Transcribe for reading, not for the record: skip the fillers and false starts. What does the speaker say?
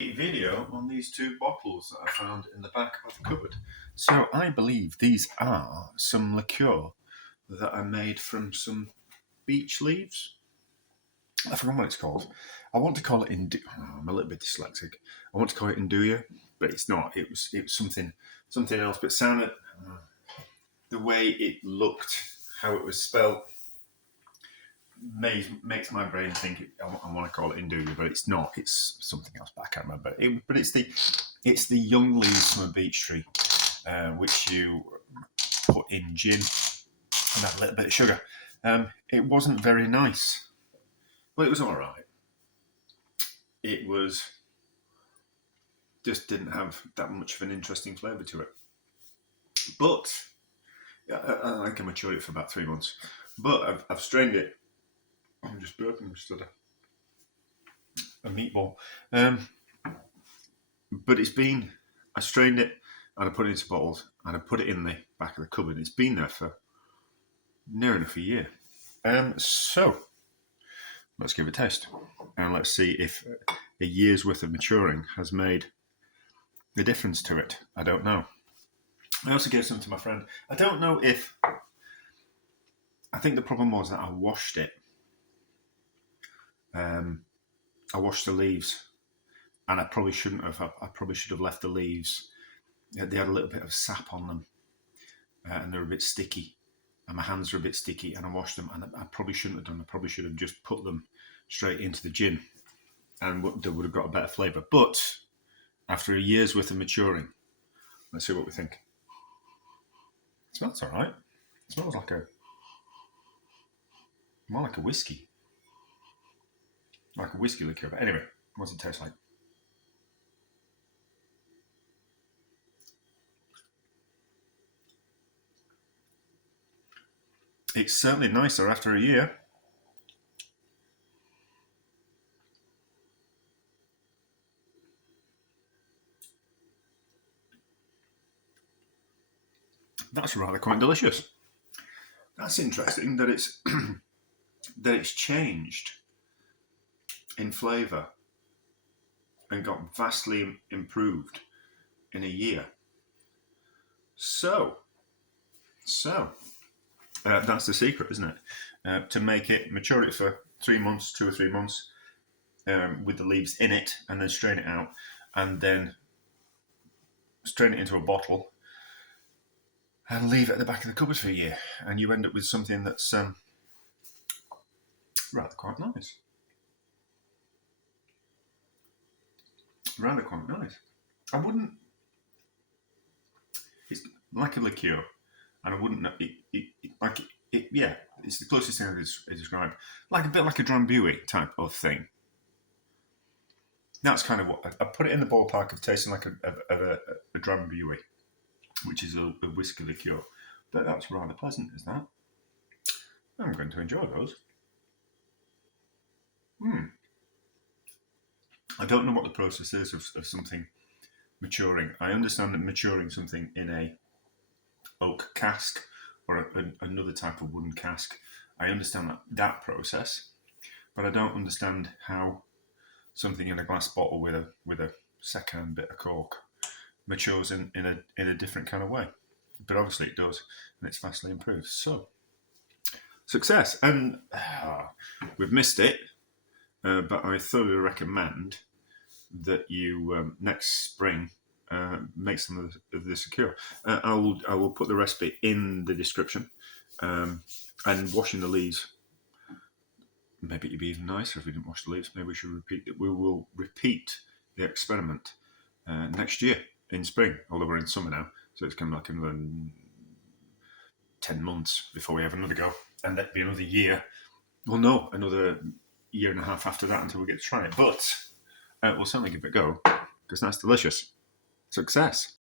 Video on these two bottles that I found in the back of the cupboard. So I believe these are some liqueur that I made from some beech leaves. I forgot what it's called. I want to call it I'm a little bit dyslexic. I want to call it Induya, but it's not. It was something else. But it sounded the way it looked, how it was spelled, makes my brain think I want to call it Induya, but it's not. It's something else. But I can't remember. But it's the young leaves from a beech tree, which you put in gin and add a little bit of sugar. It wasn't very nice. Well, it was all right. It was just didn't have that much of an interesting flavour to it. But I can mature it for about 3 months. But I've strained it. I'm just burping instead of a meatball. But I strained it and I put it into bottles and I put it in the back of the cupboard. It's been there for near enough a year. So let's give it a taste and let's see if a year's worth of maturing has made a difference to it. I don't know. I also gave some to my friend. I don't know if... I think the problem was that I washed it. I washed the leaves and I probably shouldn't have. I probably should have left the leaves. They had a little bit of sap on them and they're a bit sticky. And my hands are a bit sticky and I washed them and I probably shouldn't have done. I probably should have just put them straight into the gin and they would have got a better flavour. But after a year's worth of maturing, let's see what we think. It smells all right. It smells more like a whiskey. Like a whiskey liqueur. But anyway, what's it taste like? It's certainly nicer after a year. That's rather quite delicious. That's interesting that it's that it's changed in flavour and got vastly improved in a year. So that's the secret, isn't it? To make it, mature it for 3 months, 2 or 3 months, with the leaves in it, and then strain it out, and then strain it into a bottle, and leave it at the back of the cupboard for a year, and you end up with something that's rather quite nice. Rather quite nice. I wouldn't. It's like a liqueur, and I wouldn't. Yeah, it's the closest thing I describe. Like a bit like a Drambuie type of thing. That's kind of what I put it in the ballpark of tasting like a Drambuie, which is a whiskey liqueur. But that's rather pleasant, is that? I'm going to enjoy those. I don't know what the process is of something maturing. I understand that maturing something in a oak cask or another type of wooden cask, I understand that process, but I don't understand how something in a glass bottle with a second bit of cork matures in a different kind of way. But obviously it does, and it's vastly improved. So, success. And we've missed it, but I thoroughly recommend that you next spring make some of this liqueur. I will put the recipe in the description. And washing the leaves, maybe it'd be even nicer if we didn't wash the leaves. Maybe we should repeat it. We will repeat the experiment next year in spring, although we're in summer now, so it's kind of like another 10 months before we have another go, and that'd be another year. Well, no, another year and a half after that until we get to try it. But we'll certainly give it a go because that's delicious. Success.